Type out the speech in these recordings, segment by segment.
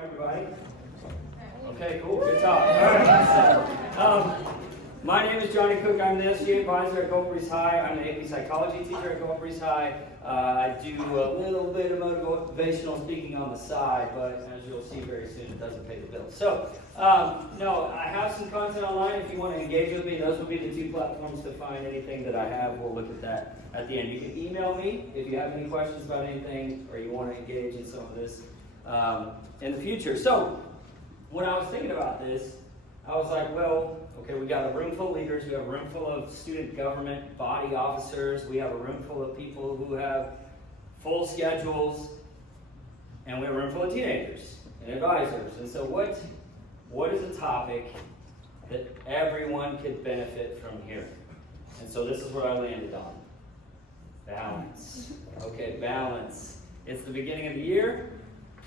Everybody? Okay, cool. Good talk. All right. My name is Johnny Cook. I'm the SG advisor at Gulf Breeze High. I'm the AP psychology teacher at Gulf Breeze High. I do a little bit of motivational speaking on the side, but as you'll see very soon, it doesn't pay the bills. So, no, I have some content online. If you want to engage with me, those will be the two platforms to find anything that I have. We'll look at that at the end. You can email me if you have any questions about anything or you want to engage in some of this in the future. So, when I was thinking about this, I was like, well, okay, we got a room full of leaders, we have a room full of student government body officers, we have a room full of people who have full schedules, and we have a room full of teenagers and advisors. And so what is a topic that everyone could benefit from hearing? And so this is what I landed on. Balance. Okay, balance. It's the beginning of the year.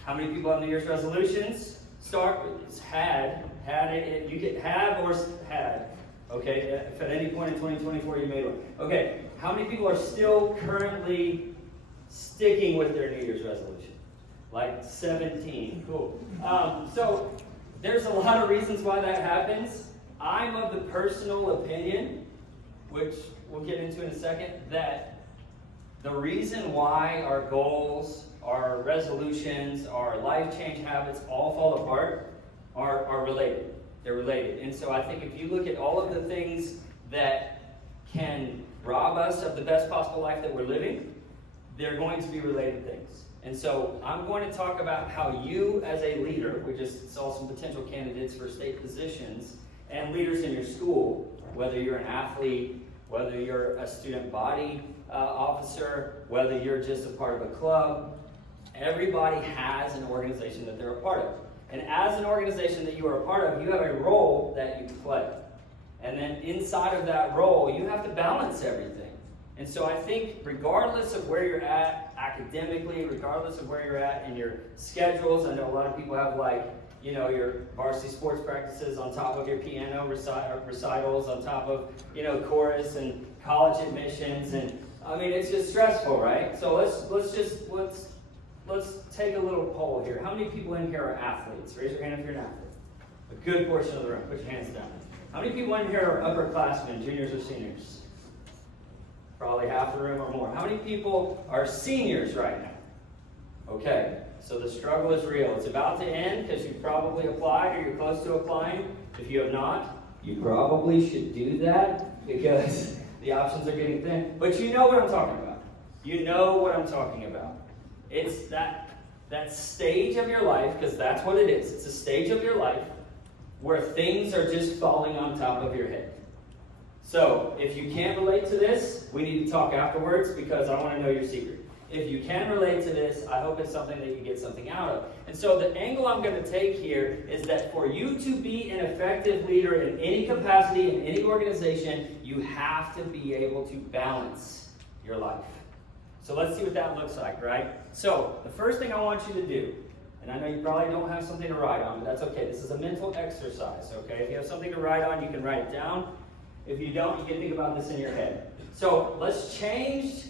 How many people have New Year's resolutions? Start with had it. You get have or had. Okay, if at any point in 2024 you made one. Okay, how many people are still currently sticking with their New Year's resolution? Like 17. Cool. So there's a lot of reasons why that happens. I'm of the personal opinion, which we'll get into in a second, that the reason why our goals, our resolutions, our life change habits all fall apart are related. They're related. And so I think if you look at all of the things that can rob us of the best possible life that we're living, they're going to be related things. And so I'm going to talk about how you as a leader, we just saw some potential candidates for state positions, and leaders in your school, whether you're an athlete, whether you're a student body officer, whether you're just a part of a club, everybody has an organization that they're a part of. And as an organization that you are a part of, you have a role that you play. And then inside of that role, you have to balance everything. And so I think regardless of where you're at academically, regardless of where you're at in your schedules, I know a lot of people have your varsity sports practices on top of your piano recitals, on top of, chorus and college admissions. And I mean, it's just stressful, right? So let's take a little poll here. How many people in here are athletes? Raise your hand if you're an athlete. A good portion of the room. Put your hands down. How many people in here are upperclassmen, juniors or seniors? Probably half the room or more. How many people are seniors right now? Okay, so the struggle is real. It's about to end because you've probably applied or you're close to applying. If you have not, you probably should do that because the options are getting thin. But you know what I'm talking about. You know what I'm talking about. It's that stage of your life, because that's what it is. It's a stage of your life where things are just falling on top of your head. So if you can't relate to this, we need to talk afterwards because I want to know your secret. If you can relate to this, I hope it's something that you get something out of. And so the angle I'm going to take here is that for you to be an effective leader in any capacity, in any organization, you have to be able to balance your life. So let's see what that looks like, right? So the first thing I want you to do, and I know you probably don't have something to write on, but that's okay. This is a mental exercise, okay? If you have something to write on, you can write it down. If you don't, you can think about this in your head. So let's shift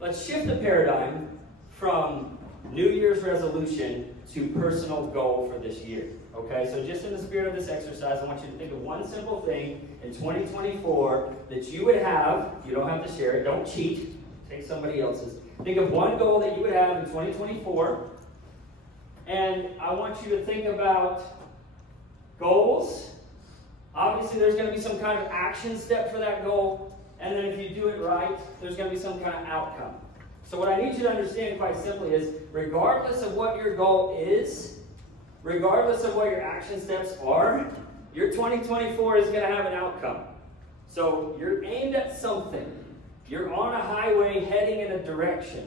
the paradigm from New Year's resolution to personal goal for this year, okay? So just in the spirit of this exercise, I want you to think of one simple thing in 2024 that you would have. You don't have to share it. Don't cheat. Take somebody else's. Think of one goal that you would have in 2024. And I want you to think about goals. Obviously, there's going to be some kind of action step for that goal. And then if you do it right, there's going to be some kind of outcome. So what I need you to understand quite simply is, regardless of what your goal is, regardless of what your action steps are, your 2024 is going to have an outcome. So you're aimed at something. You're on a highway heading in a direction.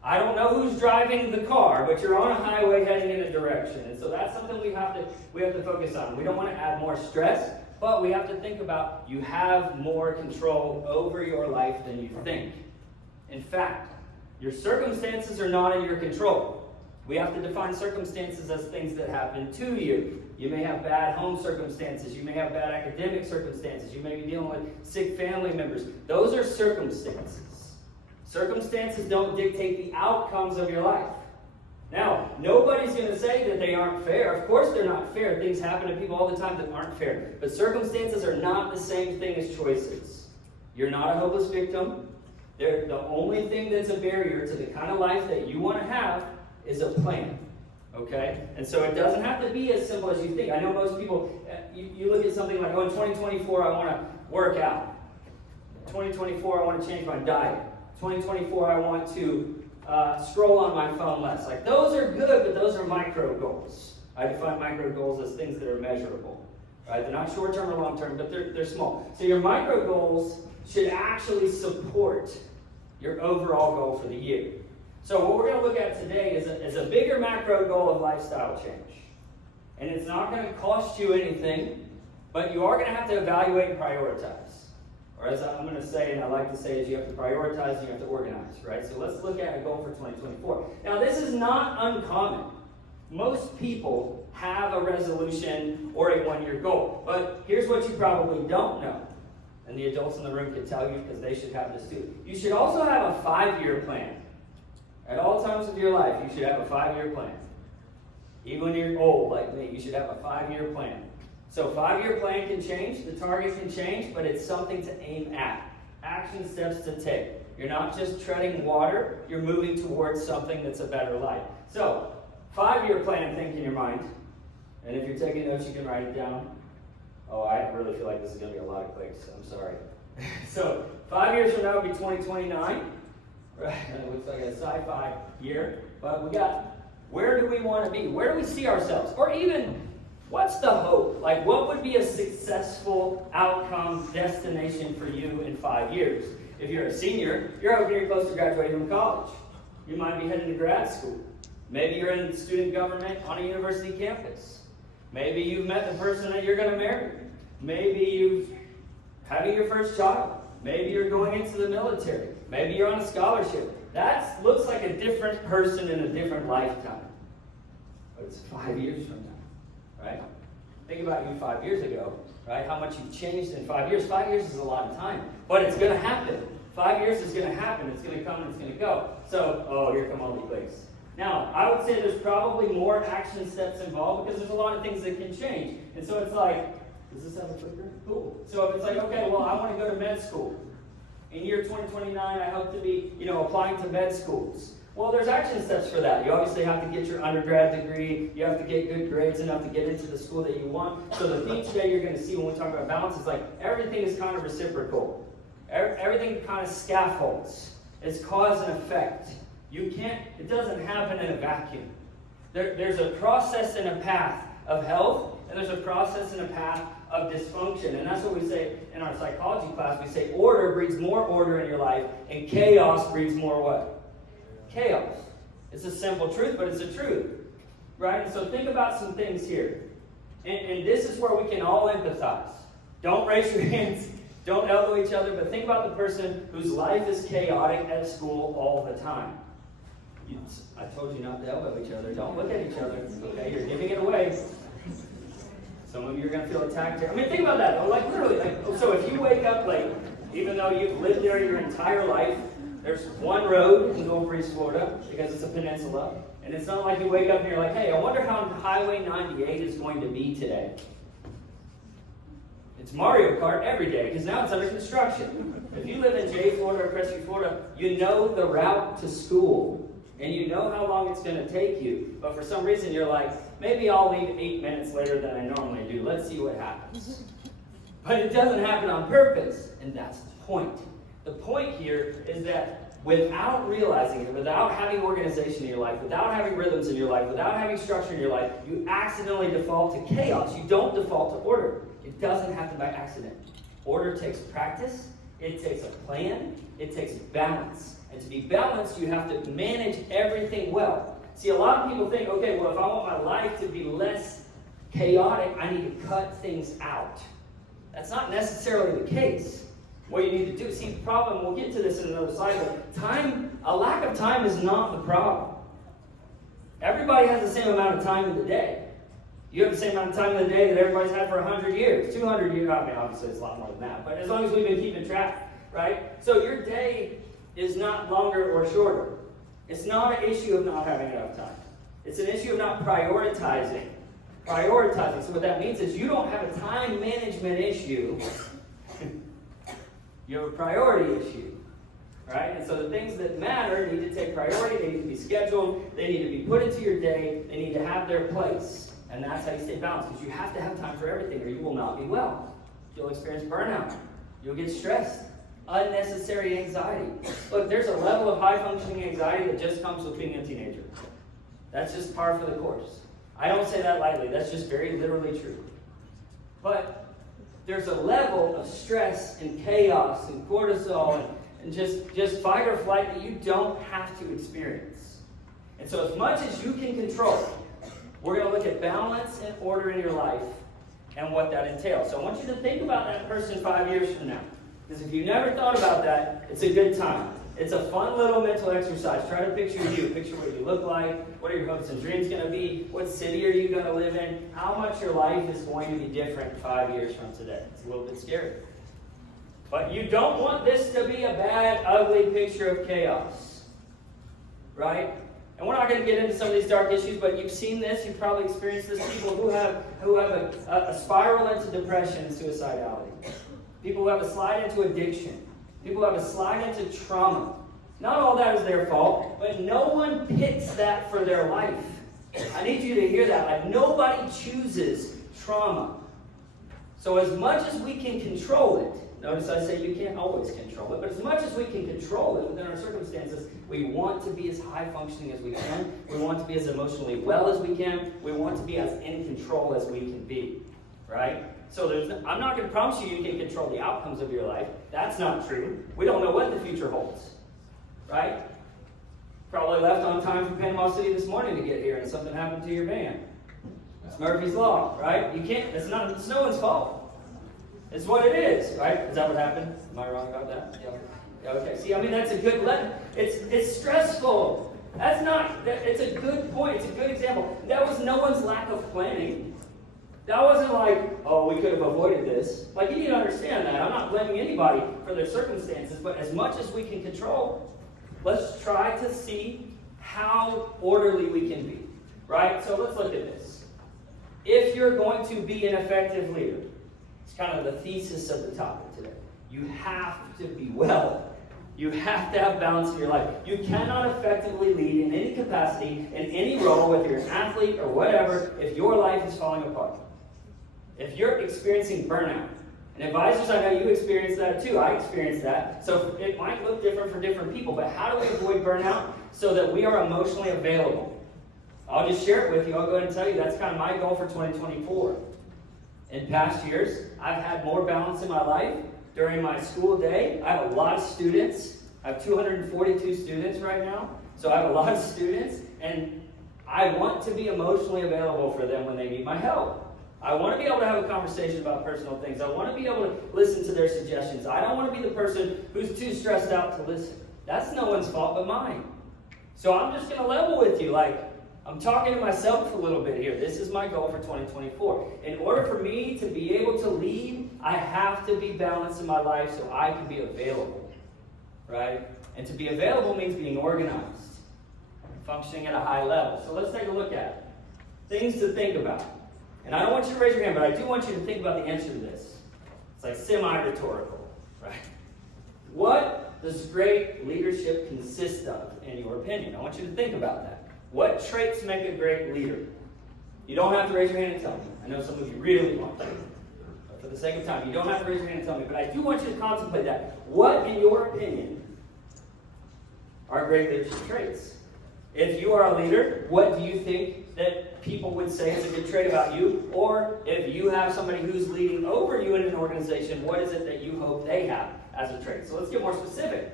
I don't know who's driving the car, but you're on a highway heading in a direction. And so that's something we have to focus on. We don't want to add more stress, but we have to think about you have more control over your life than you think. In fact, your circumstances are not in your control. We have to define circumstances as things that happen to you. You may have bad home circumstances. You may have bad academic circumstances. You may be dealing with sick family members. Those are circumstances. Circumstances don't dictate the outcomes of your life. Now, nobody's going to say that they aren't fair. Of course they're not fair. Things happen to people all the time that aren't fair. But circumstances are not the same thing as choices. You're not a hopeless victim. The only thing that's a barrier to the kind of life that you want to have is a plan. Okay? And so it doesn't have to be as simple as you think. I know most people, you look at something like, oh, in 2024 I want to work out. 2024 I want to change my diet. 2024 I want to scroll on my phone less. Like, those are good, but those are micro goals. I define micro goals as things that are measurable. Right? They're not short-term or long-term, but they're small. So your micro goals should actually support your overall goal for the year. So what we're going to look at today is a bigger macro goal of lifestyle change. And it's not going to cost you anything, but you are going to have to evaluate and prioritize. Or as I'm going to say, and I like to say, is you have to prioritize and you have to organize, right? So let's look at a goal for 2024. Now, this is not uncommon. Most people have a resolution or a one-year goal. But here's what you probably don't know. And the adults in the room can tell you because they should have this too. You should also have a 5-year plan. At all times of your life, you should have a 5-year plan. Even when you're old like me, you should have a 5-year plan. So 5-year plan can change, the target can change, but it's something to aim at. Action steps to take. You're not just treading water, you're moving towards something that's a better life. So, 5-year plan, think in your mind. And if you're taking notes, you can write it down. Oh, I really feel like this is going to be a lot of clicks. I'm sorry. So, 5 years from now will be 2029. Right? It looks like a sci-fi year. But we got, where do we want to be? Where do we see ourselves? Or even, what's the hope? Like, what would be a successful outcome destination for you in 5 years? If you're a senior, you're hoping you're close to graduating from college. You might be heading to grad school. Maybe you're in student government on a university campus. Maybe you've met the person that you're going to marry. Maybe you've having your first child. Maybe you're going into the military. Maybe you're on a scholarship. That looks like a different person in a different lifetime. But it's 5 years from now, right? Think about you 5 years ago, right? How much you've changed in 5 years. 5 years is a lot of time, but it's going to happen. 5 years is going to happen. It's going to come and it's going to go. So, oh, here come all the clicks. Now, I would say there's probably more action steps involved because there's a lot of things that can change. And so it's like, does this have a clicker? Cool. So if it's like, okay, well, I want to go to med school. In year 2029, I hope to be, applying to med schools. Well, there's action steps for that. You obviously have to get your undergrad degree. You have to get good grades enough to get into the school that you want. So the theme today you're going to see when we talk about balance is like everything is kind of reciprocal. Everything kind of scaffolds. It's cause and effect. It doesn't happen in a vacuum. There's a process and a path of health, and there's a process and a path of dysfunction. And that's what we say in our psychology class. We say order breeds more order in your life, and chaos breeds more what? Chaos. It's a simple truth, but it's a truth. Right? And so think about some things here. And this is where we can all empathize. Don't raise your hands. Don't elbow each other, but think about the person whose life is chaotic at school all the time. I told you not to elbow each other. Don't look at each other. Okay, you're giving it away. Some of you are going to feel attacked here. I mean, think about that. Like, literally. So if you wake up late, even though you've lived there your entire life, there's one road in Gulf Breeze, Florida, because it's a peninsula. And it's not like you wake up and you're like, hey, I wonder how Highway 98 is going to be today. It's Mario Kart every day, because now it's under construction. If you live in Jay, Florida, or Crestview, Florida, you know the route to school. And you know how long it's going to take you. But for some reason, you're like, maybe I'll leave 8 minutes later than I normally do. Let's see what happens. But it doesn't happen on purpose. And that's the point. The point here is that without realizing it, without having organization in your life, without having rhythms in your life, without having structure in your life, you accidentally default to chaos. You don't default to order. It doesn't happen by accident. Order takes practice. It takes a plan. It takes balance. And to be balanced, you have to manage everything well. See, a lot of people think, okay, well, if I want my life to be less chaotic, I need to cut things out. That's not necessarily the case. What you need to do, see, the problem, we'll get to this in another slide, but a lack of time is not the problem. Everybody has the same amount of time in the day. You have the same amount of time in the day that everybody's had for 100 years, 200 years. I mean, obviously it's a lot more than that, but as long as we've been keeping track, right? So your day is not longer or shorter. It's not an issue of not having enough time. It's an issue of not prioritizing. Prioritizing. So what that means is you don't have a time management issue. You have a priority issue. Right? And so the things that matter need to take priority, they need to be scheduled, they need to be put into your day, they need to have their place. And that's how you stay balanced, because you have to have time for everything or you will not be well. You'll experience burnout. You'll get stressed. Unnecessary anxiety. Look, there's a level of high-functioning anxiety that just comes with being a teenager. That's just par for the course. I don't say that lightly. That's just very literally true. But there's a level of stress and chaos and cortisol and just fight or flight that you don't have to experience. And so as much as you can control, we're going to look at balance and order in your life and what that entails. So I want you to think about that person 5 years from now. Because if you never thought about that, it's a good time. It's a fun little mental exercise. Try to picture you. Picture what you look like. What are your hopes and dreams going to be? What city are you going to live in? How much your life is going to be different 5 years from today. It's a little bit scary. But you don't want this to be a bad, ugly picture of chaos. Right? And we're not going to get into some of these dark issues, but you've seen this. You've probably experienced this. People who have a spiral into depression and suicidality. People who have a slide into addiction. People who have a slide into trauma. Not all that is their fault, but no one picks that for their life. I need you to hear that. Like, nobody chooses trauma. So as much as we can control it, notice I say you can't always control it, but as much as we can control it within our circumstances, we want to be as high functioning as we can. We want to be as emotionally well as we can. We want to be as in control as we can be. Right? So I'm not going to promise you can control the outcomes of your life. That's not true. We don't know what the future holds. Right? Probably left on time from Panama City this morning to get here and something happened to your van. It's Murphy's Law, right? You can't, it's no one's fault. It's what it is, right? Is that what happened? Am I wrong about that? Yeah. Okay. See, I mean, that's a good, it's stressful. It's a good point. It's a good example. That was no one's lack of planning. That wasn't like, oh, we could have avoided this. Like, you need to understand that. I'm not blaming anybody for their circumstances, but as much as we can control, let's try to see how orderly we can be, right? So let's look at this. If you're going to be an effective leader, it's kind of the thesis of the topic today. You have to be well. You have to have balance in your life. You cannot effectively lead in any capacity, in any role, whether you're an athlete or whatever, if your life is falling apart. If you're experiencing burnout, and advisors, I know you experience that too. I experienced that. So it might look different for different people, but how do we avoid burnout so that we are emotionally available? I'll just share it with you. I'll go ahead and tell you that's kind of my goal for 2024. In past years, I've had more balance in my life during my school day. I have a lot of students. I have 242 students right now. So I have a lot of students, and I want to be emotionally available for them when they need my help. I want to be able to have a conversation about personal things. I want to be able to listen to their suggestions. I don't want to be the person who's too stressed out to listen. That's no one's fault but mine. So I'm just going to level with you. Like, I'm talking to myself a little bit here. This is my goal for 2024. In order for me to be able to lead, I have to be balanced in my life so I can be available. Right? And to be available means being organized, functioning at a high level. So let's take a look at it. Things to think about. And I don't want you to raise your hand, but I do want you to think about the answer to this. It's like semi-rhetorical, right? What does great leadership consist of, in your opinion? I want you to think about that. What traits make a great leader? You don't have to raise your hand and tell me. I know some of you really want to. But for the sake of time, you don't have to raise your hand and tell me. But I do want you to contemplate that. What, in your opinion, are great leadership traits? If you are a leader, what do you think that people would say is a good trait about you? Or if you have somebody who's leading over you in an organization, what is it that you hope they have as a trait? So let's get more specific.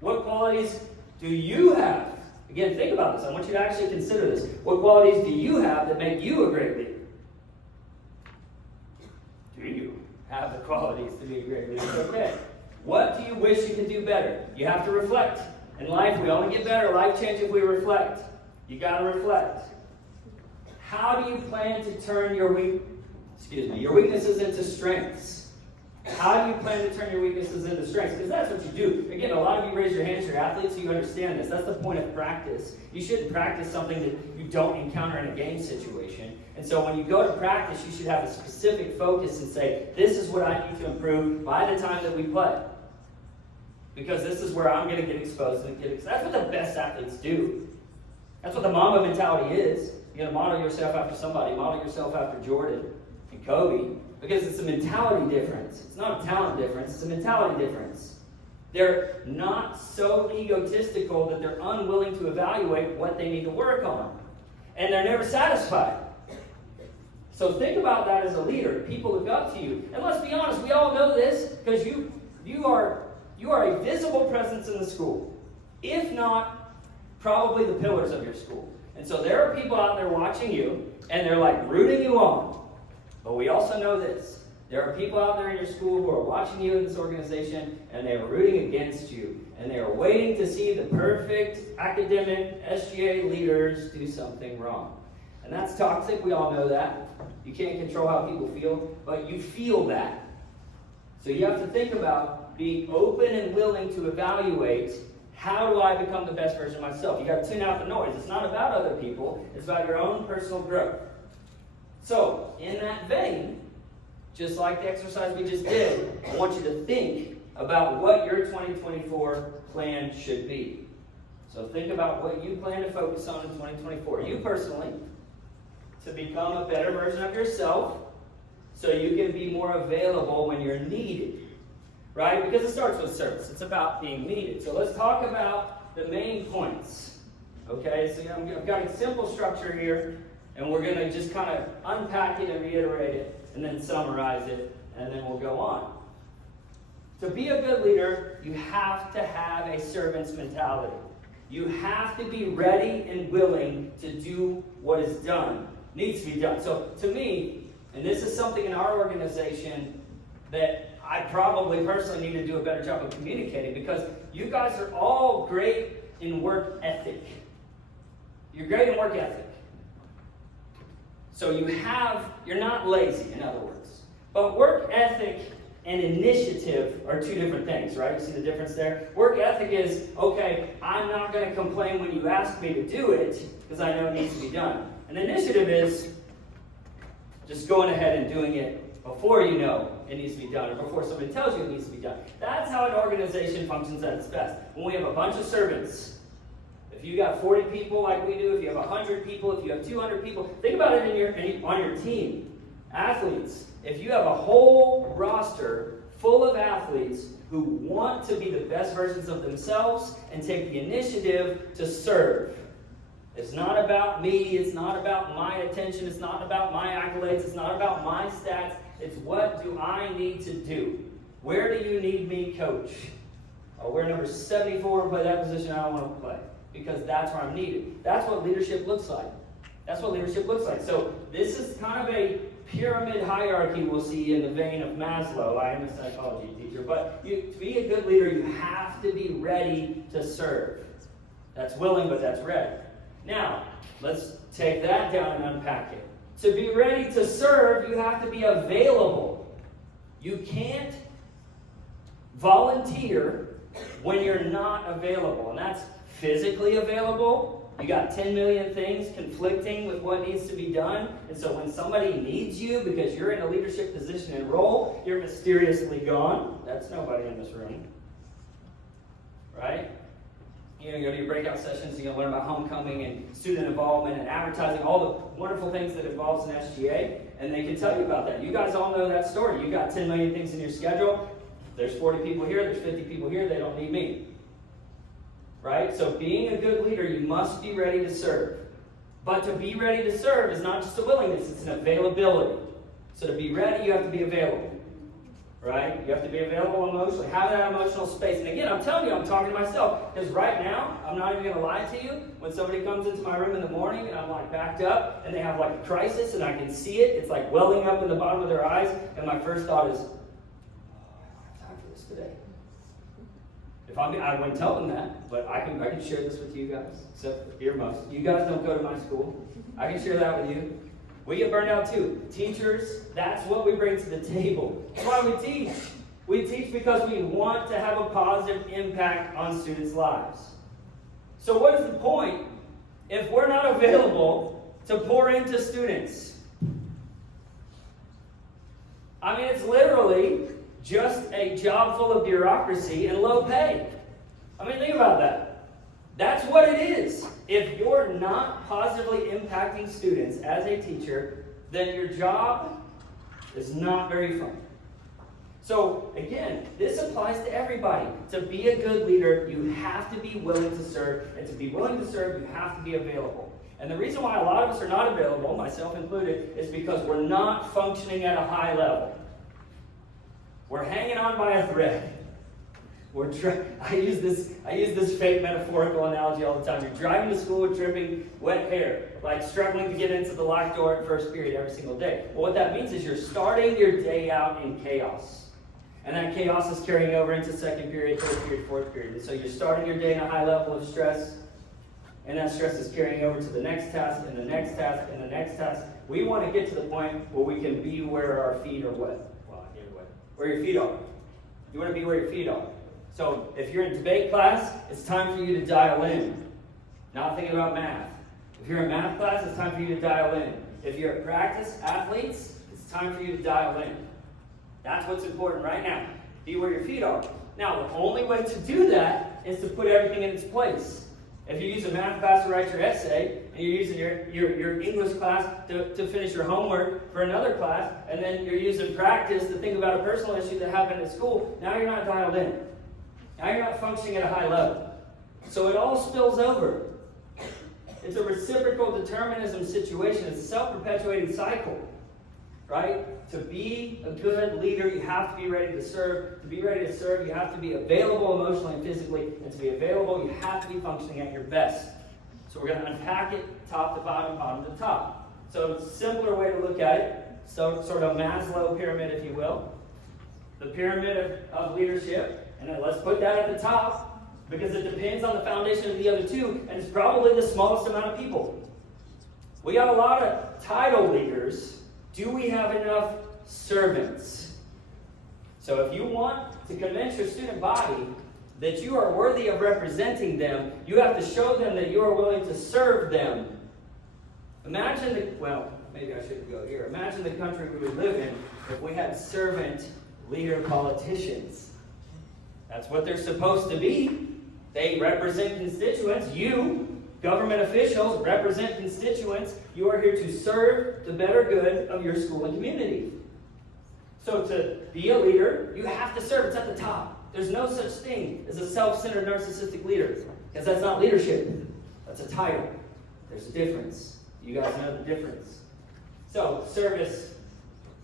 What qualities do you have? Again, think about this. I want you to actually consider this. What qualities do you have that make you a great leader? Do you have the qualities to be a great leader? Okay. What do you wish you could do better? You have to reflect. In life, we only get better. Life changes if we reflect. You got to reflect. How do you plan to turn your weaknesses into strengths? How do you plan to turn your weaknesses into strengths? Because that's what you do. Again, a lot of you raise your hands, you're athletes, so you understand this. That's the point of practice. You shouldn't practice something that you don't encounter in a game situation. And so when you go to practice, you should have a specific focus and say, this is what I need to improve by the time that we play. Because this is where I'm going to get exposed. That's what the best athletes do. That's what the Mamba mentality is. You're going to model yourself after somebody. Model yourself after Jordan and Kobe. Because it's a mentality difference. It's not a talent difference. It's a mentality difference. They're not so egotistical that they're unwilling to evaluate what they need to work on. And they're never satisfied. So think about that as a leader. People look up to you. And let's be honest, we all know this because you are a visible presence in the school. If not, probably the pillars of your school. And so there are people out there watching you, and they're like rooting you on. But we also know this. There are people out there in your school who are watching you in this organization, and they are rooting against you. And they are waiting to see the perfect academic SGA leaders do something wrong. And that's toxic. We all know that. You can't control how people feel, but you feel that. So you have to think about being open and willing to evaluate, how do I become the best version of myself? You got to tune out the noise. It's not about other people. It's about your own personal growth. So, in that vein, just like the exercise we just did, I want you to think about what your 2024 plan should be. So think about what you plan to focus on in 2024. You personally, to become a better version of yourself, so you can be more available when you're needed. Right? Because it starts with service. It's about being needed. So let's talk about the main points. Okay? So I've got a simple structure here. And we're going to just kind of unpack it and reiterate it, and then summarize it, and then we'll go on. To be a good leader, you have to have a servant's mentality. You have to be ready and willing to do what is done, needs to be done. So to me, and this is something in our organization that I probably personally need to do a better job of communicating, because you guys are all great in work ethic. You're great in work ethic. So you're not lazy, in other words. But work ethic and initiative are two different things, right? You see the difference there? Work ethic is, okay, I'm not going to complain when you ask me to do it, because I know it needs to be done. And initiative is just going ahead and doing it before you know it needs to be done, or before somebody tells you it needs to be done. That's how an organization functions at its best. When we have a bunch of servants, if you got 40 people like we do, if you have 100 people, if you have 200 people, think about it on your team. Athletes. If you have a whole roster full of athletes who want to be the best versions of themselves and take the initiative to serve. It's not about me. It's not about my attention. It's not about my accolades. It's not about my stats. It's what do I need to do? Where do you need me, coach? Oh, we're number 74 and play that position I don't want to play. Because that's where I'm needed. That's what leadership looks like. That's what leadership looks like. So this is kind of a pyramid hierarchy we'll see in the vein of Maslow. I am a psychology teacher. But to be a good leader, you have to be ready to serve. That's willing, but that's ready. Now, let's take that down and unpack it. To be ready to serve, you have to be available. You can't volunteer when you're not available. And that's physically available. You got 10 million things conflicting with what needs to be done. And so when somebody needs you because you're in a leadership position and role, you're mysteriously gone. That's nobody in this room. Right? You go to your breakout sessions, you're going to learn about homecoming and student involvement and advertising, all the wonderful things that involves an SGA, and they can tell you about that. You guys all know that story. You got 10 million things in your schedule. There's 40 people here, there's 50 people here, they don't need me. Right? So being a good leader, you must be ready to serve. But to be ready to serve is not just a willingness, it's an availability. So to be ready, you have to be available. Right? You have to be available emotionally. Have that emotional space. And again, I'm telling you, I'm talking to myself. Because right now, I'm not even going to lie to you. When somebody comes into my room in the morning and I'm like backed up and they have like a crisis and I can see it. It's like welling up in the bottom of their eyes. And my first thought is, I don't have time for this today. I wouldn't tell them that, but I can share this with you guys. Except earmuffs. You guys don't go to my school. I can share that with you. We get burned out too. Teachers, that's what we bring to the table. That's why we teach. We teach because we want to have a positive impact on students' lives. So what is the point if we're not available to pour into students? I mean, it's literally just a job full of bureaucracy and low pay. I mean, think about that. That's what it is. If you're not positively impacting students as a teacher, then your job is not very fun. So, again, this applies to everybody. To be a good leader, you have to be willing to serve. And to be willing to serve, you have to be available. And the reason why a lot of us are not available, myself included, is because we're not functioning at a high level. We're hanging on by a thread. I use this fake metaphorical analogy all the time. You're driving to school with dripping wet hair, like struggling to get into the locked door at first period every single day. Well, what that means is you're starting your day out in chaos. And that chaos is carrying over into second period, third period, fourth period. And so you're starting your day in a high level of stress, and that stress is carrying over to the next task, and the next task, and the next task. We want to get to the point where we can be where our feet are wet. Well, where your feet are. You want to be where your feet are. So if you're in debate class, it's time for you to dial in. Not thinking about math. If you're in math class, it's time for you to dial in. If you're at practice, athletes, it's time for you to dial in. That's what's important right now. Be where your feet are. Now, the only way to do that is to put everything in its place. If you use a math class to write your essay, and you're using your English class to finish your homework for another class, and then you're using practice to think about a personal issue that happened at school, now you're not dialed in. Now you're not functioning at a high level. So it all spills over. It's a reciprocal determinism situation. It's a self-perpetuating cycle. Right? To be a good leader, you have to be ready to serve. To be ready to serve, you have to be available emotionally and physically. And to be available, you have to be functioning at your best. So we're going to unpack it top to bottom, bottom to top. So it's a simpler way to look at it. So sort of Maslow pyramid, if you will. The pyramid of leadership. And then let's put that at the top, because it depends on the foundation of the other two, and it's probably the smallest amount of people. We got a lot of title leaders. Do we have enough servants? So if you want to convince your student body that you are worthy of representing them, you have to show them that you are willing to serve them. Imagine maybe I shouldn't go here. Imagine the country we would live in if we had servant leader politicians. That's what they're supposed to be. They represent constituents. You, government officials, represent constituents. You are here to serve the better good of your school and community. So to be a leader, you have to serve. It's at the top. There's no such thing as a self-centered narcissistic leader, because that's not leadership. That's a title. There's a difference. You guys know the difference. So service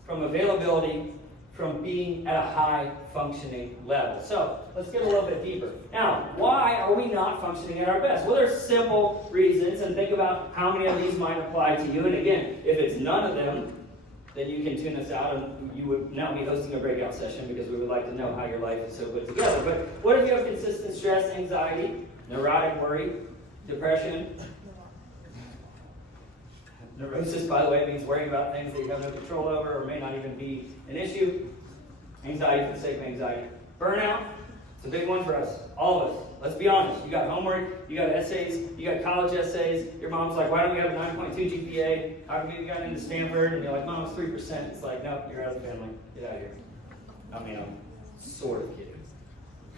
from availability, from being at a high functioning level. So let's get a little bit deeper. Now, why are we not functioning at our best? Well, there's simple reasons, and think about how many of these might apply to you. And again, if it's none of them, then you can tune us out, and you would now be hosting a breakout session, because we would like to know how your life is so put together. But what if you have consistent stress, anxiety, neurotic worry, depression? Neurosis, by the way, means worrying about things that you have no control over or may not even be an issue. Anxiety for the sake of anxiety. Burnout, it's a big one for us, all of us. Let's be honest. You got homework, you got essays, you got college essays. Your mom's like, why don't you have a 9.2 GPA? How come you got into Stanford? And you're like, Mom, it's 3%. It's like, no, you're out of the family. Get out of here. I mean, I'm sort of kidding.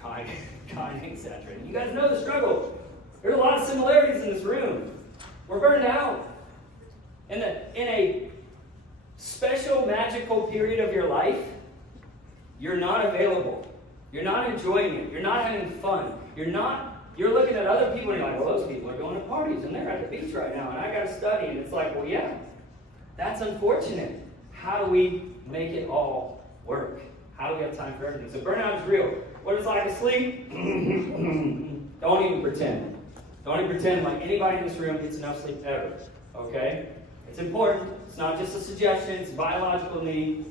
Kind of exaggerating. You guys know the struggle. There's a lot of similarities in this room. We're burned out. In a special, magical period of your life, you're not available. You're not enjoying it. You're not having fun. You're looking at other people and you're like, well, those people are going to parties and they're at the beach right now and I got to study. And it's like, well, yeah, that's unfortunate. How do we make it all work? How do we have time for everything? So burnout is real. What it's like to sleep? Don't even pretend. Don't even pretend like anybody in this room gets enough sleep ever. Okay? It's important. It's not just a suggestion. It's a biological need.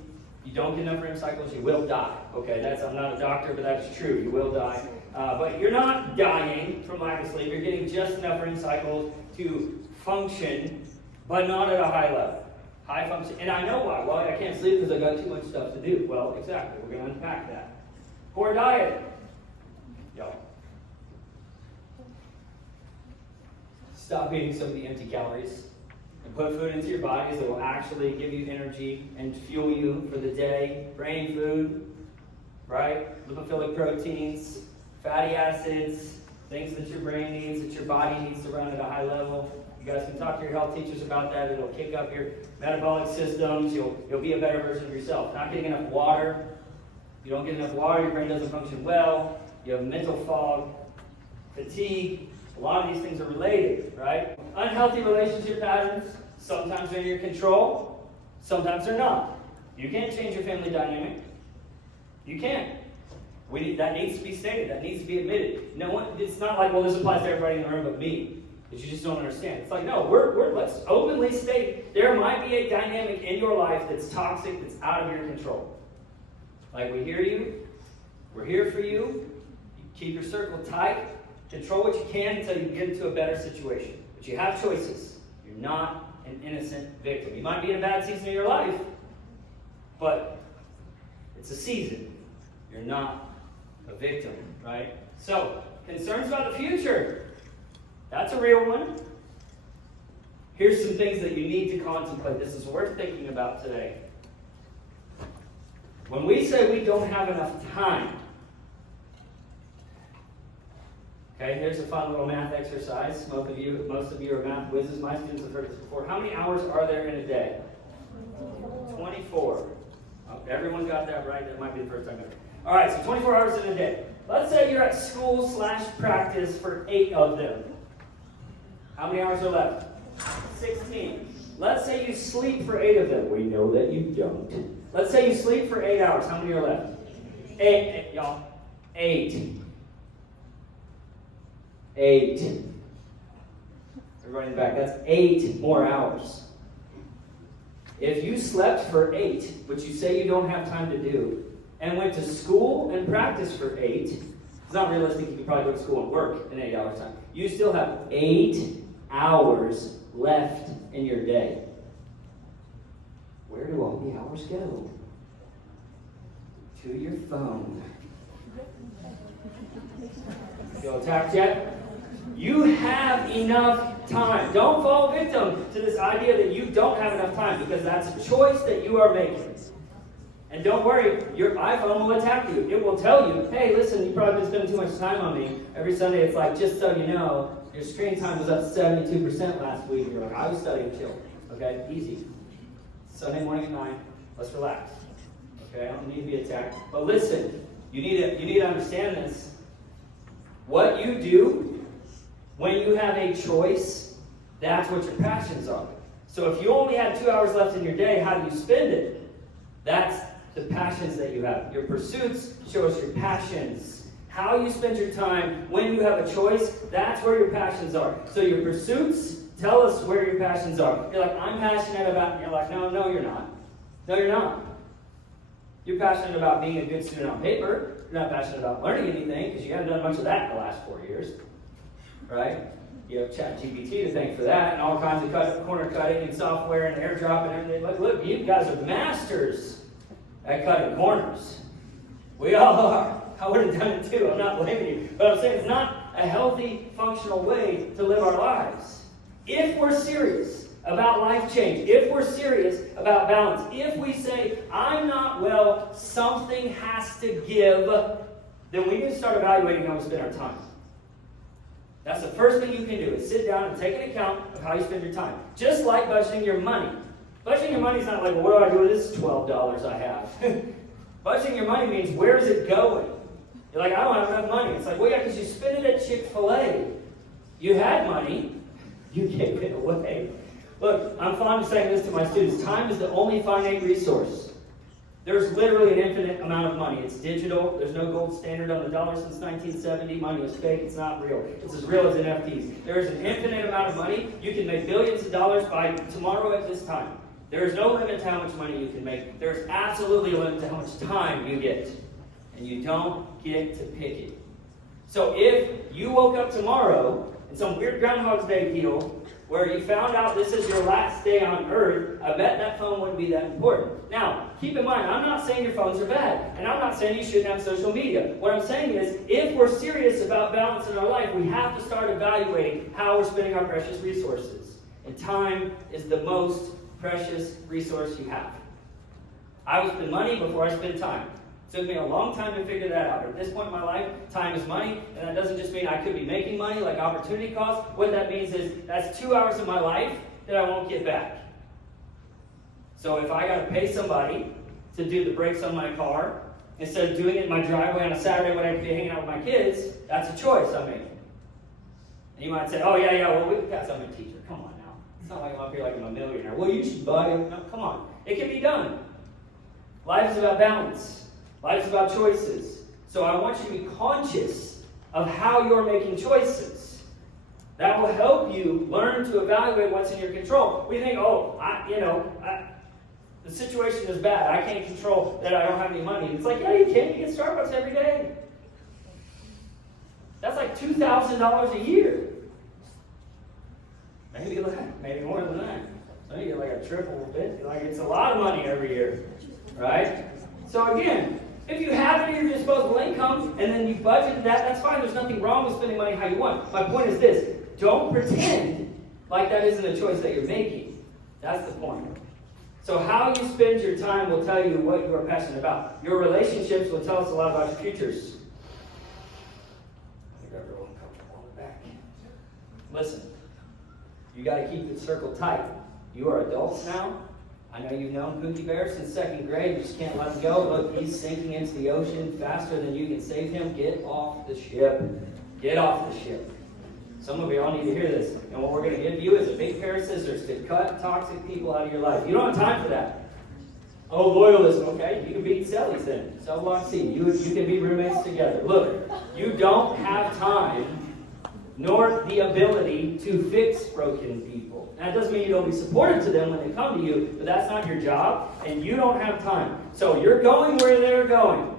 You don't get enough REM cycles, you will die. Okay, I'm not a doctor, but that is true. You will die. But you're not dying from lack of sleep. You're getting just enough REM cycles to function, but not at a high level. High function. And I know why. Well, I can't sleep because I got too much stuff to do. Well, exactly. We're going to unpack that. Poor diet. Yo. Stop eating some of the empty calories and put food into your bodies that will actually give you energy and fuel you for the day. Brain food, right? Lipophilic proteins, fatty acids, things that your brain needs, that your body needs to run at a high level. You guys can talk to your health teachers about that. It'll kick up your metabolic systems. You'll be a better version of yourself. Not getting enough water. You don't get enough water, your brain doesn't function well. You have mental fog, fatigue. A lot of these things are related, right? Unhealthy relationship patterns. Sometimes they're in your control. Sometimes they're not. You can't change your family dynamic. You can't. That needs to be stated. That needs to be admitted. No one. It's not like, well, this applies to everybody in the room but me. Because you just don't understand. It's like, no, let's openly state there might be a dynamic in your life that's toxic, that's out of your control. Like, we hear you. We're here for you. You keep your circle tight. Control what you can until you get into a better situation. But you have choices. You're not an innocent victim. You might be in a bad season of your life, but it's a season. You're not a victim, right? So, concerns about the future. That's a real one. Here's some things that you need to contemplate. This is worth thinking about today. When we say we don't have enough time, okay, here's a fun little math exercise. Most of you are math whizzes. My students have heard this before. How many hours are there in a day? 24. Oh, everyone got that right? That might be the first time ever. All right, so 24 hours in a day. Let's say you're at school/practice for 8 of them. How many hours are left? 16. Let's say you sleep for 8 of them. We know that you don't. Let's say you sleep for 8 hours. How many are left? 8, y'all. 8. 8. Everybody in the back, that's 8 more hours. If you slept for 8, which you say you don't have time to do, and went to school and practice for 8, it's not realistic. You could probably go to school and work in 8 hours time. You still have 8 hours left in your day. Where do all the hours go? To your phone. Feel attacked yet? You have enough time. Don't fall victim to this idea that you don't have enough time, because that's a choice that you are making. And don't worry, your iPhone will attack you. It will tell you, hey, listen, you probably been spending too much time on me. Every Sunday it's like, just so you know, your screen time was up 72% last week. You're like, I was studying, chill. Okay, easy. Sunday morning at 9, let's relax. Okay, I don't need to be attacked. But listen, you need to understand this. What you do when you have a choice, that's what your passions are. So if you only had 2 hours left in your day, how do you spend it? That's the passions that you have. Your pursuits show us your passions. How you spend your time when you have a choice, that's where your passions are. So your pursuits tell us where your passions are. You're like, I'm passionate about, and you're like, no, you're not. No, you're not. You're passionate about being a good student on paper. You're not passionate about learning anything because you haven't done much of that in the last 4 years. Right? You have ChatGPT to thank for that, and all kinds of corner cutting and software and airdrop and everything. Look, you guys are masters at cutting corners. We all are. I would have done it too. I'm not blaming you. But I'm saying it's not a healthy, functional way to live our lives. If we're serious about life change, if we're serious about balance, if we say, I'm not well, something has to give, then we can start evaluating how we spend our time. That's the first thing you can do, is sit down and take an account of how you spend your time. Just like budgeting your money. Budgeting your money is not like, well, what do I do with this $12 I have? Budgeting your money means, where is it going? You're like, I don't have enough money. It's like, well, yeah, because you spend it at Chick-fil-A. You had money. You gave it away. Look, I'm fond of saying this to my students. Time is the only finite resource. There's literally an infinite amount of money. It's digital. There's no gold standard on the dollar since 1970. Money is fake. It's not real. It's as real as NFTs. There is an infinite amount of money. You can make billions of dollars by tomorrow at this time. There is no limit to how much money you can make. There's absolutely a limit to how much time you get. And you don't get to pick it. So if you woke up tomorrow in some weird Groundhog's Day deal, where you found out this is your last day on Earth, I bet that phone wouldn't be that important. Now, keep in mind, I'm not saying your phones are bad, and I'm not saying you shouldn't have social media. What I'm saying is, if we're serious about balance in our life, we have to start evaluating how we're spending our precious resources. And time is the most precious resource you have. I would spend money before I spend time. It took me a long time to figure that out. At this point in my life, time is money, and that doesn't just mean I could be making money like opportunity cost. What that means is that's 2 hours of my life that I won't get back. So if I got to pay somebody to do the brakes on my car, instead of doing it in my driveway on a Saturday when I could be hanging out with my kids, that's a choice I'm making. And you might say, oh yeah, well, we've got some teacher. Come on now. It's not like I'm up here like I'm a millionaire. Well, you should buy it. No, come on. It can be done. Life is about balance. Life's about choices. So I want you to be conscious of how you're making choices. That will help you learn to evaluate what's in your control. We think, the situation is bad. I can't control that I don't have any money. It's like, yeah, you can. You get Starbucks every day. That's like $2,000 a year. Maybe more than that. So you get like a triple bit. Like it's a lot of money every year, right? So again, if you have it in your disposable income and then you budget that, that's fine. There's nothing wrong with spending money how you want. My point is this. Don't pretend like that isn't a choice that you're making. That's the point. So how you spend your time will tell you what you are passionate about. Your relationships will tell us a lot about your futures. I think everyone comfortable on the back. Listen, you got to keep the circle tight. You are adults now. I know you've known Pookie Bear since 2nd grade. You just can't let him go. Look, he's sinking into the ocean faster than you can save him. Get off the ship. Get off the ship. Some of you all need to hear this. And what we're going to give you is a big pair of scissors to cut toxic people out of your life. You don't have time for that. Oh, loyalism. Okay, you can beat Sellies then. Sell block C. You can be roommates together. Look, you don't have time nor the ability to fix broken people. That doesn't mean you don't be supportive to them when they come to you, but that's not your job, and you don't have time. So you're going where they're going.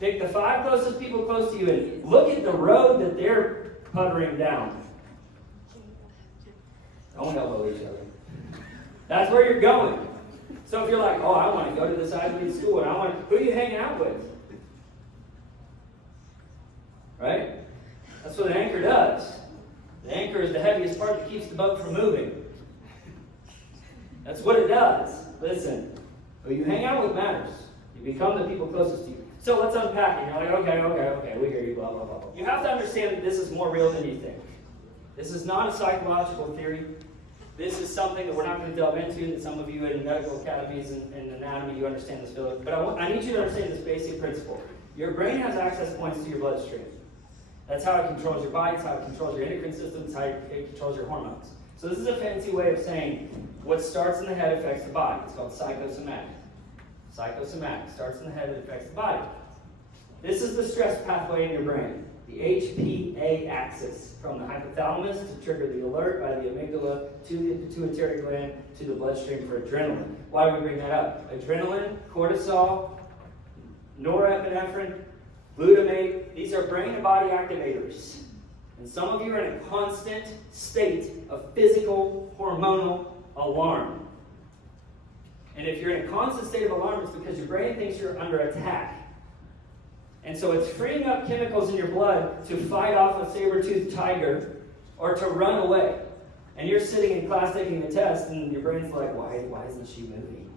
Pick the 5 closest people close to you and look at the road that they're puttering down. Don't elbow each other. That's where you're going. So if you're like, oh, I want to go to this Ivy League school, and who are you hanging out with? Right? That's what an anchor does. The anchor is the heaviest part that keeps the boat from moving. That's what it does. Listen, who you hang out with matters. You become the people closest to you. So let's unpack it. You're like, okay, we hear you, blah, blah, blah. You have to understand that this is more real than you think. This is not a psychological theory. This is something that we're not going to delve into, that some of you in medical academies and anatomy, you understand this, Philip. But I need you to understand this basic principle. Your brain has access points to your bloodstream. That's how it controls your body, it's how it controls your endocrine system, it's how it controls your hormones. So this is a fancy way of saying what starts in the head affects the body. It's called psychosomatic. Psychosomatic starts in the head and affects the body. This is the stress pathway in your brain, the HPA axis, from the hypothalamus to trigger the alert by the amygdala to the pituitary gland to the bloodstream for adrenaline. Why do we bring that up? Adrenaline, cortisol, norepinephrine, glutamate, these are brain and body activators. And some of you are in a constant state of physical hormonal alarm. And if you're in a constant state of alarm, it's because your brain thinks you're under attack. And so it's freeing up chemicals in your blood to fight off a saber-toothed tiger or to run away. And you're sitting in class taking the test, and your brain's like, why isn't she moving?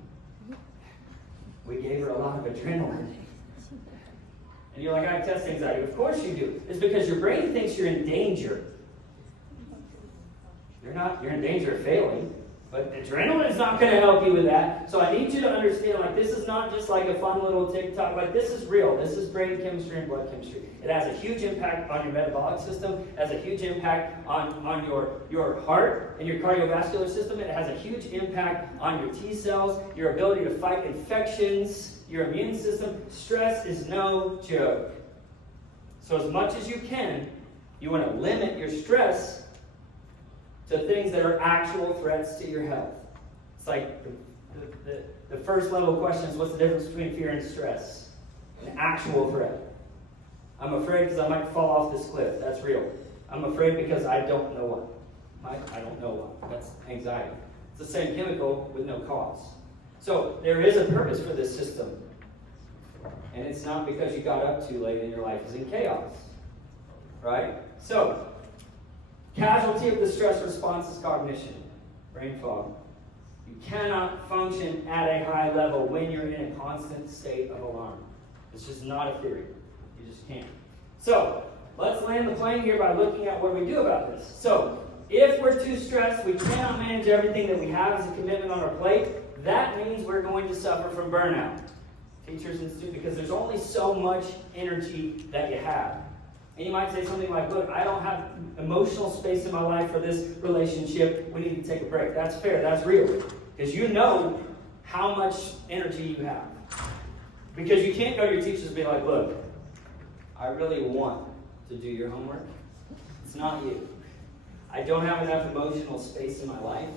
We gave her a lot of adrenaline. And you're like, I have test anxiety. Of course you do. It's because your brain thinks you're in danger. You're not. You're in danger of failing. But adrenaline is not going to help you with that. So I need you to understand, like, this is not just like a fun little TikTok. Like, this is real. This is brain chemistry and blood chemistry. It has a huge impact on your metabolic system. It has a huge impact on your heart and your cardiovascular system. It has a huge impact on your T cells, your ability to fight infections, your immune system. Stress is no joke. So as much as you can, you want to limit your stress to things that are actual threats to your health. It's like the first level question is, what's the difference between fear and stress? An actual threat. I'm afraid because I might fall off this cliff. That's real. I'm afraid because I don't know what. I don't know what. That's anxiety. It's the same chemical with no cause. So there is a purpose for this system. And it's not because you got up too late and your life is in chaos. Right? So, casualty of the stress response is cognition, brain fog. You cannot function at a high level when you're in a constant state of alarm. It's just not a theory. You just can't. So, let's land the plane here by looking at what we do about this. So, if we're too stressed, we cannot manage everything that we have as a commitment on our plate, that means we're going to suffer from burnout. Teachers and students, because there's only so much energy that you have. And you might say something like, look, I don't have emotional space in my life for this relationship. We need to take a break. That's fair. That's real. Because you know how much energy you have. Because you can't go to your teachers and be like, look, I really want to do your homework. It's not you. I don't have enough emotional space in my life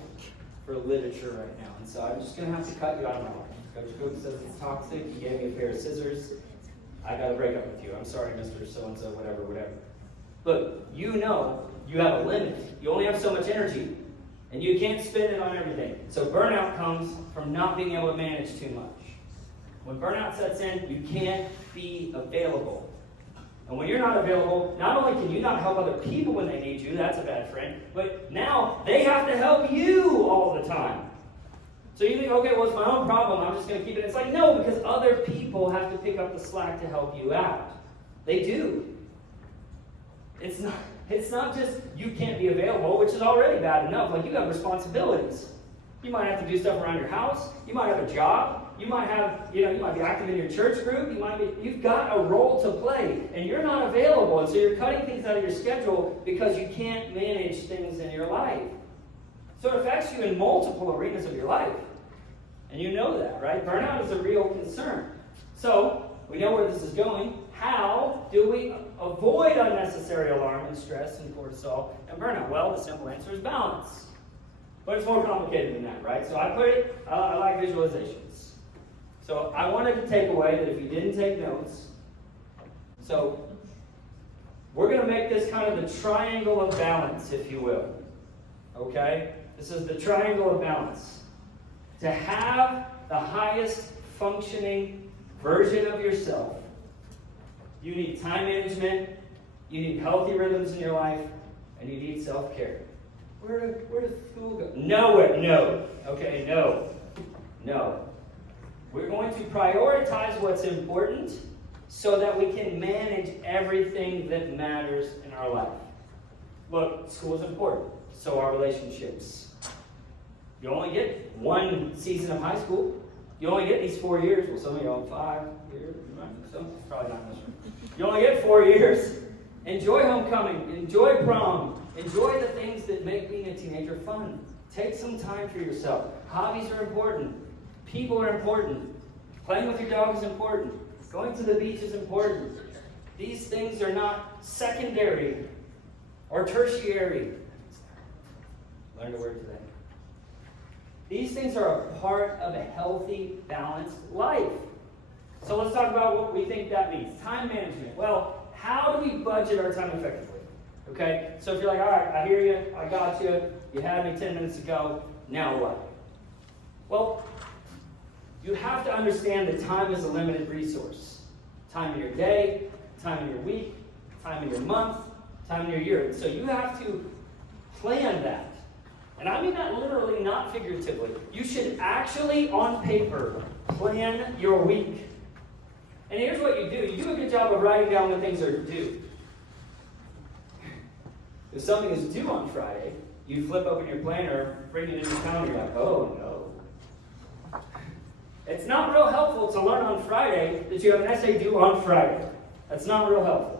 for literature right now. And so I'm just going to have to cut you out of my life. Coach Cook says it's toxic. He gave me a pair of scissors. I got to break up with you. I'm sorry, Mr. So-and-so, whatever. Look, you know you have a limit. You only have so much energy, and you can't spend it on everything. So burnout comes from not being able to manage too much. When burnout sets in, you can't be available. And when you're not available, not only can you not help other people when they need you, that's a bad friend, but now they have to help you all the time. So you think, okay, well, it's my own problem, I'm just going to keep it. It's like, no, because other people have to pick up the slack to help you out. They do. It's not just you can't be available, which is already bad enough. Like, you have responsibilities. You might have to do stuff around your house. You might have a job. You might have, you might be active in your church group. You've got a role to play, and you're not available. And so you're cutting things out of your schedule because you can't manage things in your life. So it affects you in multiple arenas of your life. And you know that, right? Burnout is a real concern. So, we know where this is going. How do we avoid unnecessary alarm and stress and cortisol and burnout? Well, the simple answer is balance. But it's more complicated than that, right? So I like visualizations. So I wanted to take away that if you didn't take notes, so we're going to make this kind of the triangle of balance, if you will. Okay? This is the triangle of balance. To have the highest functioning version of yourself, you need time management, you need healthy rhythms in your life, and you need self-care. Where does school go? Nowhere. No. Okay, no. We're going to prioritize what's important so that we can manage everything that matters in our life. Look, school is important. So are relationships. You only get one season of high school. You only get these 4 years. Well, some of you are 5 years. Some probably not in this room. You only get 4 years. Enjoy homecoming. Enjoy prom. Enjoy the things that make being a teenager fun. Take some time for yourself. Hobbies are important. People are important. Playing with your dog is important. Going to the beach is important. These things are not secondary or tertiary. Learned a word today. These things are a part of a healthy, balanced life. So let's talk about what we think that means. Time management. Well, how do we budget our time effectively? Okay? So if you're like, all right, I hear you, I got you, you had me 10 minutes ago, now what? Well, you have to understand that time is a limited resource. Time in your day, time in your week, time in your month, time in your year. So you have to plan that. And I mean that literally, not figuratively. You should actually, on paper, plan your week. And here's what you do. You do a good job of writing down when things are due. If something is due on Friday, you flip open your planner, bring it in your calendar, you're like, oh no. It's not real helpful to learn on Friday that you have an essay due on Friday. That's not real helpful.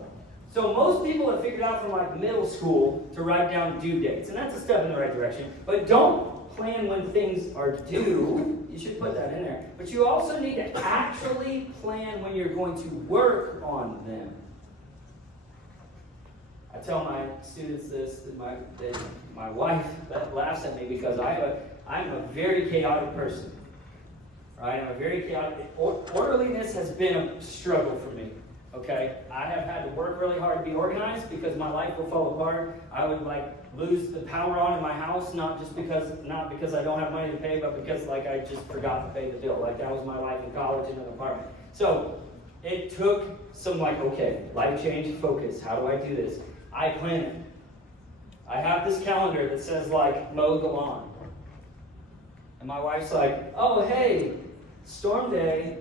So most people have figured out from like middle school to write down due dates, and that's a step in the right direction. But don't plan when things are due. You should put that in there. But you also need to actually plan when you're going to work on them. I tell my students this, that my wife laughs at me because I'm a very chaotic person. Right? I'm a very chaotic. Orderliness has been a struggle for me. Okay, I have had to work really hard to be organized because my life will fall apart. I would lose the power on in my house, not because I don't have money to pay, but because I just forgot to pay the bill. That was my life in college in an apartment. So it took some okay, life change, focus. How do I do this? I plan it. I have this calendar that says mow the lawn. And my wife's oh hey, storm day.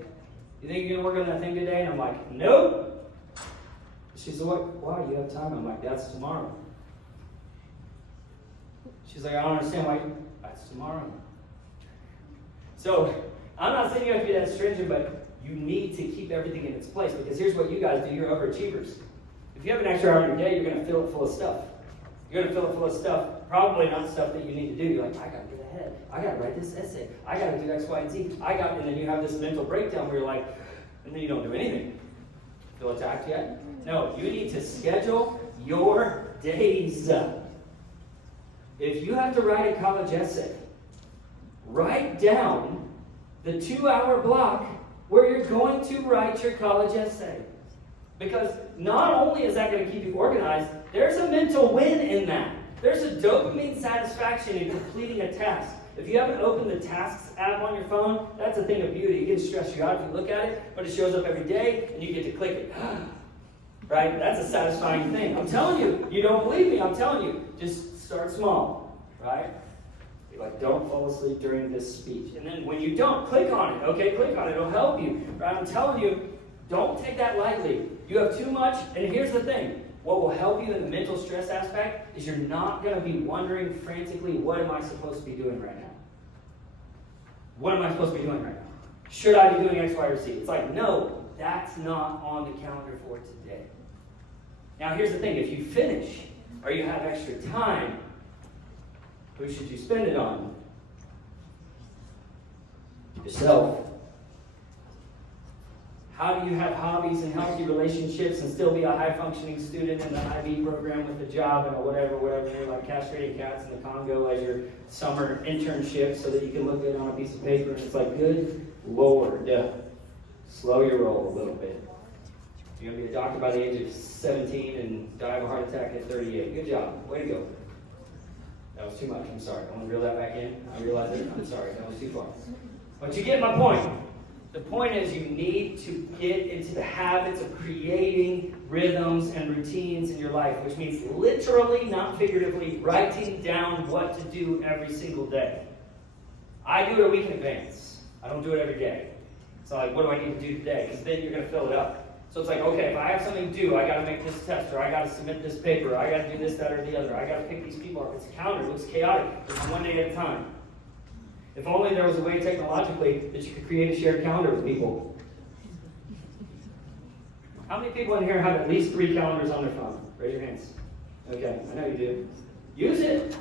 You think you're going to work on that thing today? And I'm like, nope. She's like, why? You have time? I'm like, that's tomorrow. She's like, I don't understand why. That's tomorrow. So I'm not saying you have to be that stringent, but you need to keep everything in its place, because here's what you guys do. You're overachievers. If you have an extra hour in your day, you're going to fill it full of stuff. You're going to fill it full of stuff, probably not stuff that you need to do. You're like, I got to get ahead. I got to write this essay. I got to do X, Y, and Z. And then you have this mental breakdown where you're and then you don't do anything. Feel attacked yet? No, you need to schedule your days. If you have to write a college essay, write down the 2-hour block where you're going to write your college essay. Because not only is that going to keep you organized, there's a mental win in that. There's a dopamine satisfaction in completing a task. If you haven't opened the Tasks app on your phone, that's a thing of beauty. It can stress you out if you look at it, but it shows up every day, and you get to click it. Right? That's a satisfying thing. I'm telling you. You don't believe me. I'm telling you. Just start small. Right? You're don't fall asleep during this speech. And then when you don't, click on it. Okay? Click on it. It'll help you. Right? I'm telling you, don't take that lightly. You have too much, and here's the thing. What will help you in the mental stress aspect is you're not going to be wondering frantically, what am I supposed to be doing right now? What am I supposed to be doing right now? Should I be doing X, Y, or Z? It's no, that's not on the calendar for today. Now, here's the thing. If you finish or you have extra time, who should you spend it on? Yourself. How do you have hobbies and healthy relationships and still be a high-functioning student in the IB program with a job and whatever, you're castrating cats in the Congo as your summer internship so that you can look good on a piece of paper? And it's good Lord, slow your roll a little bit. You're going to be a doctor by the age of 17 and die of a heart attack at 38. Good job. Way to go. That was too much. I'm sorry. I want to reel that back in. I realize it. I'm sorry. That was too far. But you get my point. The point is you need to get into the habits of creating rhythms and routines in your life, which means literally, not figuratively, writing down what to do every single day. I do it a week in advance. I don't do it every day. So what do I need to do today? Because then you're going to fill it up. So it's okay, if I have something to do, I got to make this test, or I got to submit this paper, or I got to do this, that, or the other. I got to pick these people up. It's a calendar. It looks chaotic. It's one day at a time. If only there was a way technologically that you could create a shared calendar with people. How many people in here have at least 3 calendars on their phone? Raise your hands. Okay, I know you do. Use it.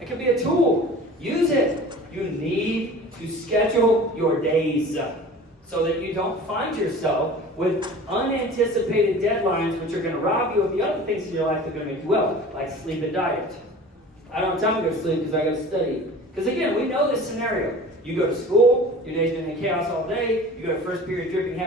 It can be a tool. Use it. You need to schedule your days so that you don't find yourself with unanticipated deadlines which are going to rob you of the other things in your life that are going to make you well, like sleep and diet. I don't have time to go to sleep because I got to study. Because again, we know this scenario. You go to school, your day's been in chaos all day, you go to first period dripping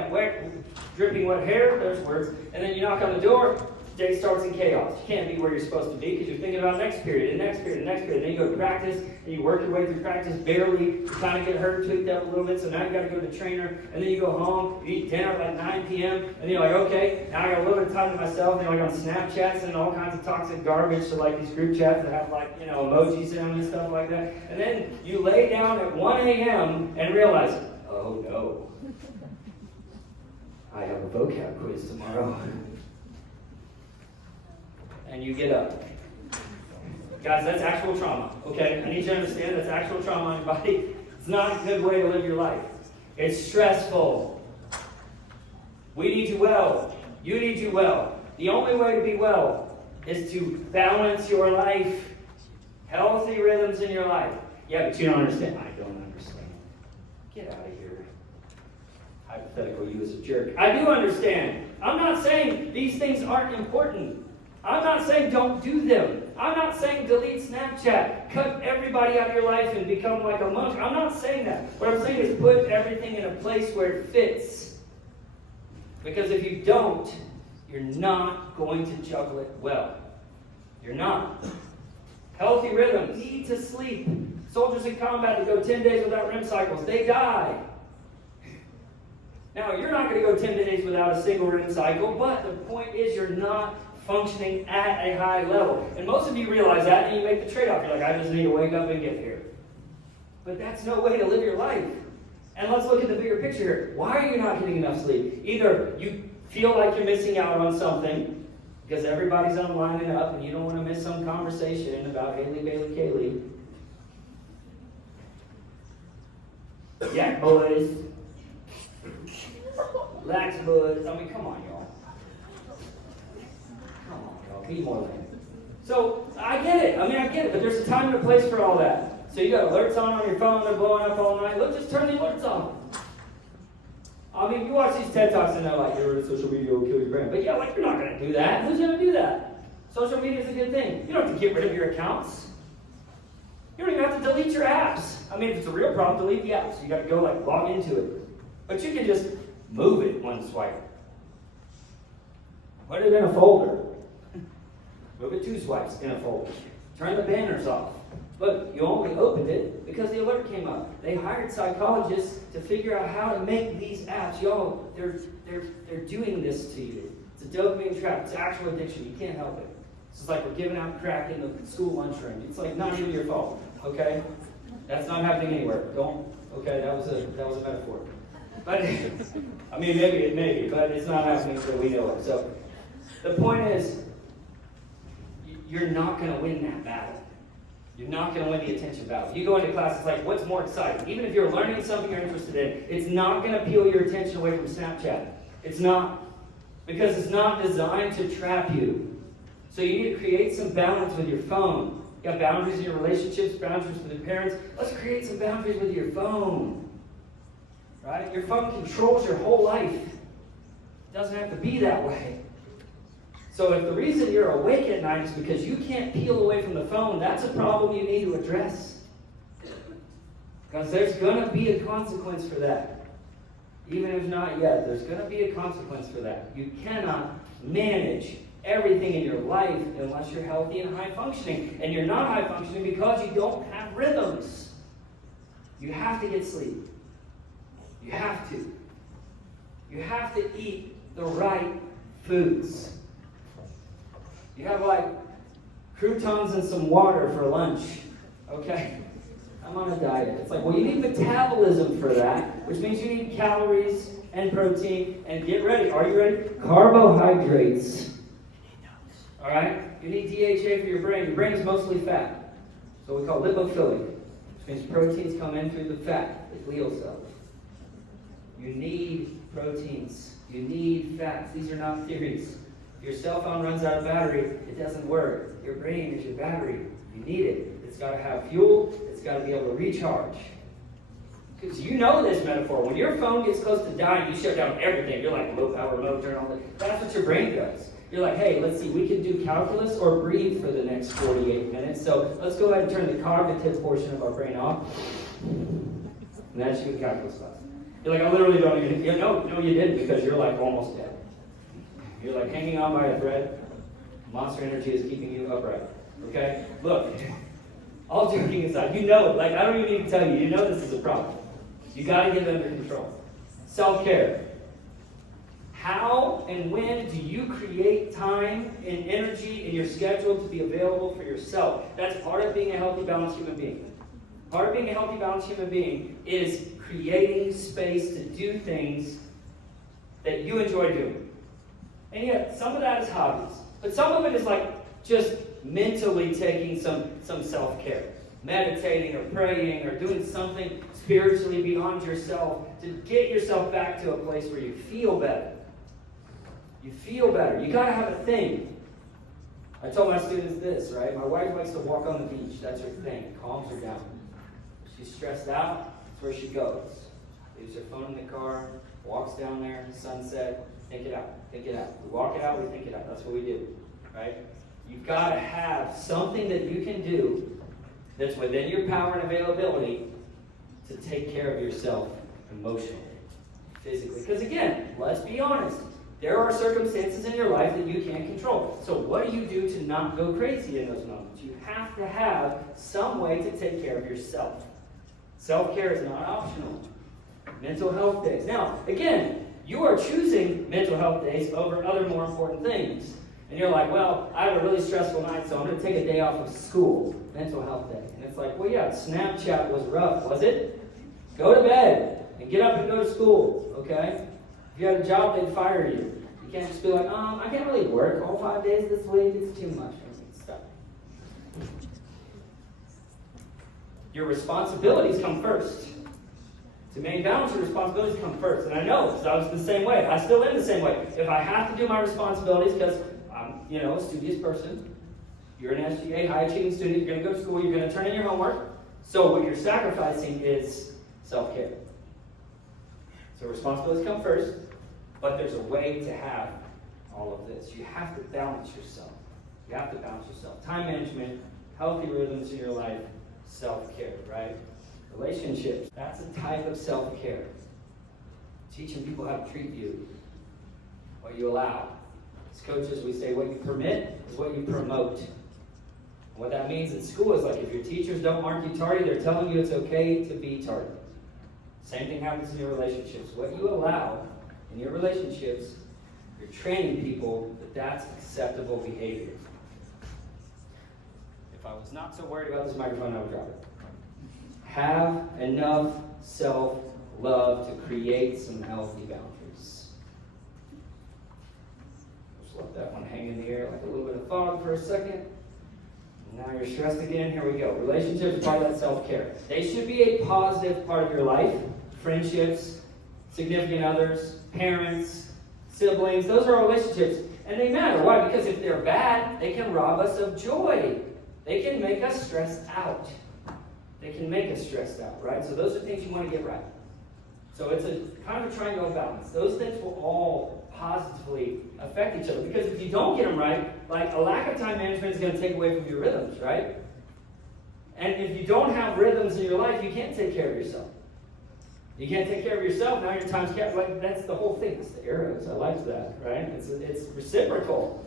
wet hair, there's words, and then you knock on the door, day starts in chaos. You can't be where you're supposed to be because you're thinking about next period, and next period, and next period. Then you go to practice, and you work your way through practice barely, you kind of get hurt, tweaked up a little bit, so now you got to go to the trainer, and then you go home, you eat dinner at 9 p.m., and you're okay, now I got a little bit of time to myself, and you're on Snapchats and all kinds of toxic garbage, so these group chats that have emojis in them and stuff like that, and then you lay down at 1 a.m. and realize, oh no, I have a vocab quiz tomorrow. And you get up. Guys, that's actual trauma, okay? I need you to understand that's actual trauma on your body. It's not a good way to live your life. It's stressful. We need you well. You need you well. The only way to be well is to balance your life. Healthy rhythms in your life. Yeah, but you don't understand. I don't understand. Get out of here. Hypothetical you as a jerk. I do understand. I'm not saying these things aren't important. I'm not saying don't do them. I'm not saying delete Snapchat, cut everybody out of your life and become like a monk. I'm not saying that. What I'm saying is put everything in a place where it fits. Because if you don't, you're not going to juggle it well. You're not. Healthy rhythms. Need to sleep. Soldiers in combat that go 10 days without REM cycles, they die. Now, you're not going to go 10 days without a single REM cycle, but the point is you're not functioning at a high level. And most of you realize that, and you make the trade-off. You're like, I just need to wake up and get here. But that's no way to live your life. And let's look at the bigger picture here. Why are you not getting enough sleep? Either you feel like you're missing out on something, because everybody's online and up, and you don't want to miss some conversation about Haley, Bailey, Kaylee. Yak boys. Lax buds. I mean, come on, y'all. Come on, y'all. Be more lame. So, I get it. But there's a time and a place for all that. So you got alerts on your phone, they're blowing up all night. Look, just turn the alerts off. I mean, you watch these TED Talks and they're like, your social media will kill your brain. But yeah, like, you're not going to do that. Who's going to do that? Social media is a good thing. You don't have to get rid of your accounts. You don't even have to delete your apps. I mean, if it's a real problem, delete the apps. You got to go, like, log into it. But you can just move it one swipe. Put it in a folder. Move it 2 swipes in a folder. Turn the banners off. Look, you only opened it because the alert came up. They hired psychologists to figure out how to make these apps. Y'all, they're doing this to you. It's a dopamine trap. It's actual addiction. You can't help it. It's just like we're giving out crack in the school lunchroom. It's like not even your fault. Okay? That's not happening anywhere. Don't. Okay, that was a metaphor. But I mean, maybe, but it's not happening so we know it. So the point is, you're not going to win that battle. You're not going to win the attention battle. You go into class, it's like, what's more exciting? Even if you're learning something you're interested in, it's not going to peel your attention away from Snapchat. It's not. Because it's not designed to trap you. So you need to create some balance with your phone. You got boundaries in your relationships, boundaries with your parents. Let's create some boundaries with your phone. Right? Your phone controls your whole life. It doesn't have to be that way. So if the reason you're awake at night is because you can't peel away from the phone, that's a problem you need to address. Because there's going to be a consequence for that. Even if not yet, there's going to be a consequence for that. You cannot manage everything in your life unless you're healthy and high functioning. And you're not high functioning because you don't have rhythms. You have to get sleep. You have to. You have to eat the right foods. You have like croutons and some water for lunch. Okay? I'm on a diet. It's like, well, you need metabolism for that, which means you need calories and protein. And get ready. Are you ready? Carbohydrates. All right? You need DHA for your brain. Your brain is mostly fat. So we call lipophilic, which means proteins come in through the fat, the glial cells. You need proteins. You need fats. These are not theories. If your cell phone runs out of battery, it doesn't work. Your brain is your battery. You need it. It's got to have fuel. It's got to be able to recharge. Because you know this metaphor. When your phone gets close to dying, you shut down everything. You're like, low power mode, turn on the... That's what your brain does. You're like, hey, let's see, we can do calculus or breathe for the next 48 minutes. So let's go ahead and turn the cognitive portion of our brain off. And that's your calculus class. You're like, I literally don't even... No, you didn't, because you're like almost dead. You're like hanging on by a thread. Monster Energy is keeping you upright. Okay? Look, all joking aside, you know, like I don't even need to tell you, you know this is a problem. You got to get it under control. Self-care. How and when do you create time and energy in your schedule to be available for yourself? That's part of being a healthy, balanced human being. Part of being a healthy, balanced human being is creating space to do things that you enjoy doing. And yet, some of that is hobbies. But some of it is like just mentally taking some self-care. Meditating or praying or doing something spiritually beyond yourself to get yourself back to a place where you feel better. You feel better. You got to have a thing. I told my students this, right? My wife likes to walk on the beach. That's her thing. It calms her down. She's stressed out. That's where she goes. Leaves her phone in the car, walks down there, sunset, think it out. Think it out. We walk it out, we think it out. That's what we do, right? You've got to have something that you can do that's within your power and availability to take care of yourself emotionally, physically. Because again, let's be honest, There are circumstances in your life that you can't control. So what do you do to not go crazy in those moments? You have to have some way to take care of yourself. Self-care is not optional. Mental health days. Now, again, you are choosing mental health days over other more important things. And you're like, well, I had a really stressful night, so I'm going to take a day off of school. Mental health day. And it's like, well, yeah, Snapchat was rough, was it? Go to bed and get up and go to school, okay? If you had a job, they'd fire you. You can't just be like, I can't really work all 5 days this week. It's too much for me. Stop. Your responsibilities come first. To maintain balance, your responsibilities come first. And I know, because I was the same way. I still am the same way. If I have to do my responsibilities, because I'm, a studious person, you're an SGA, high-achieving student, you're going to go to school, you're going to turn in your homework. So what you're sacrificing is self-care. So responsibilities come first, but there's a way to have all of this. You have to balance yourself. You have to balance yourself. Time management, healthy rhythms in your life, self-care, right? Relationships, that's a type of self-care. Teaching people how to treat you, what you allow. As coaches, we say what you permit is what you promote. And what that means in school is like if your teachers don't mark you tardy, they're telling you it's okay to be tardy. Same thing happens in your relationships. What you allow in your relationships, you're training people that that's acceptable behavior. If I was not so worried about this microphone, I would drop it. Have enough self-love to create some healthy boundaries. Just let that one hang in the air like a little bit of fog for a second. Now you're stressed again. Here we go. Relationships are part of that self-care. They should be a positive part of your life. Friendships, significant others, parents, siblings, those are all relationships. And they matter. Why? Because if they're bad, they can rob us of joy. They can make us stressed out. They can make us stressed out, right? So those are things you want to get right. So it's a kind of a triangle of balance. Those things will all positively affect each other. Because if you don't get them right, like a lack of time management is going to take away from your rhythms, right? And if you don't have rhythms in your life, you can't take care of yourself. You can't take care of yourself, now your time's kept. Like, that's the whole thing. It's the arrows. I like that, right? It's reciprocal.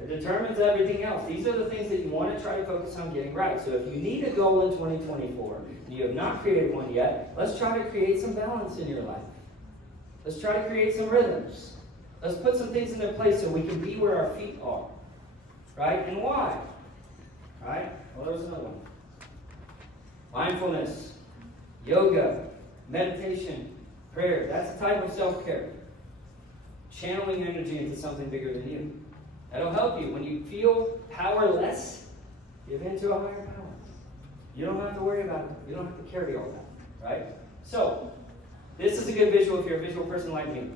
It determines everything else. These are the things that you want to try to focus on getting right. So if you need a goal in 2024, and you have not created one yet, let's try to create some balance in your life. Let's try to create some rhythms. Let's put some things in their place so we can be where our feet are. Right? And why? Right? Well, there's another one. Mindfulness, yoga, meditation, prayer. That's a type of self-care. Channeling energy into something bigger than you. That'll help you. When you feel powerless, give in to a higher power. You don't have to worry about it. You don't have to carry all that. Right? So, this is a good visual if you're a visual person like me.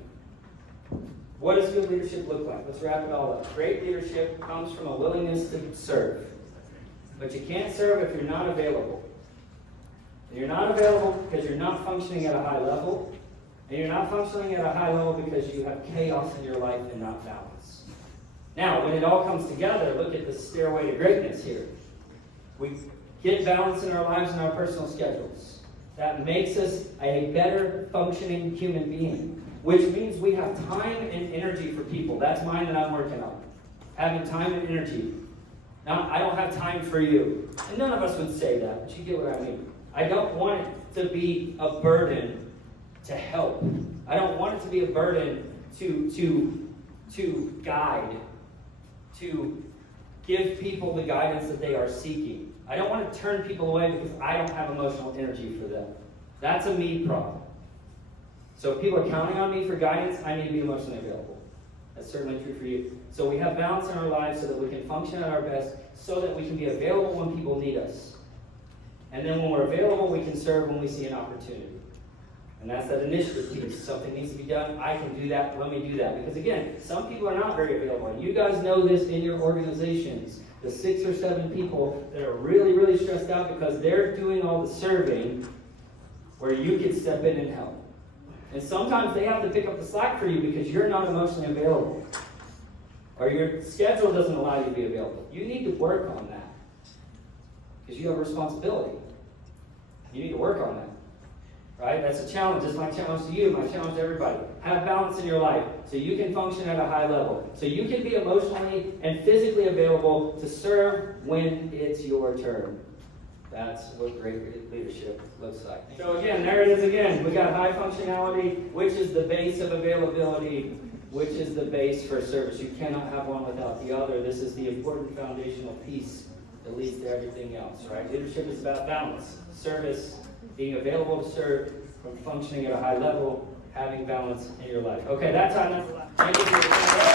What does good leadership look like? Let's wrap it all up. Great leadership comes from a willingness to serve. But you can't serve if you're not available. And you're not available because you're not functioning at a high level. And you're not functioning at a high level because you have chaos in your life and not balance. Now, when it all comes together, look at the stairway to greatness here. We get balance in our lives and our personal schedules. That makes us a better functioning human being, which means we have time and energy for people. That's mine that I'm working on. Having time and energy. Now, I don't have time for you. And none of us would say that, but you get what I mean. I don't want it to be a burden to help. I don't want it to be a burden to guide, to give people the guidance that they are seeking. I don't want to turn people away because I don't have emotional energy for them. That's a me problem. So if people are counting on me for guidance, I need to be emotionally available. That's certainly true for you. So we have balance in our lives so that we can function at our best, so that we can be available when people need us. And then when we're available, we can serve when we see an opportunity. And that's that initiative piece. Something needs to be done. I can do that. Let me do that. Because again, some people are not very available. You guys know this in your organizations. The 6 or 7 people that are really, really stressed out because they're doing all the serving where you can step in and help. And sometimes they have to pick up the slack for you because you're not emotionally available. Or your schedule doesn't allow you to be available. You need to work on that. Because you have a responsibility. You need to work on that. right? That's a challenge. That's my challenge to you, my challenge to everybody. Have balance in your life so you can function at a high level. So you can be emotionally and physically available to serve when it's your turn. That's what great leadership looks like. So again, there it is again. We got high functionality, which is the base of availability, which is the base for service. You cannot have one without the other. This is the important foundational piece that leads to everything else, right? Leadership is about balance, service, being available to serve, from functioning at a high level, having balance in your life. Okay, that's how. Thank you for your time.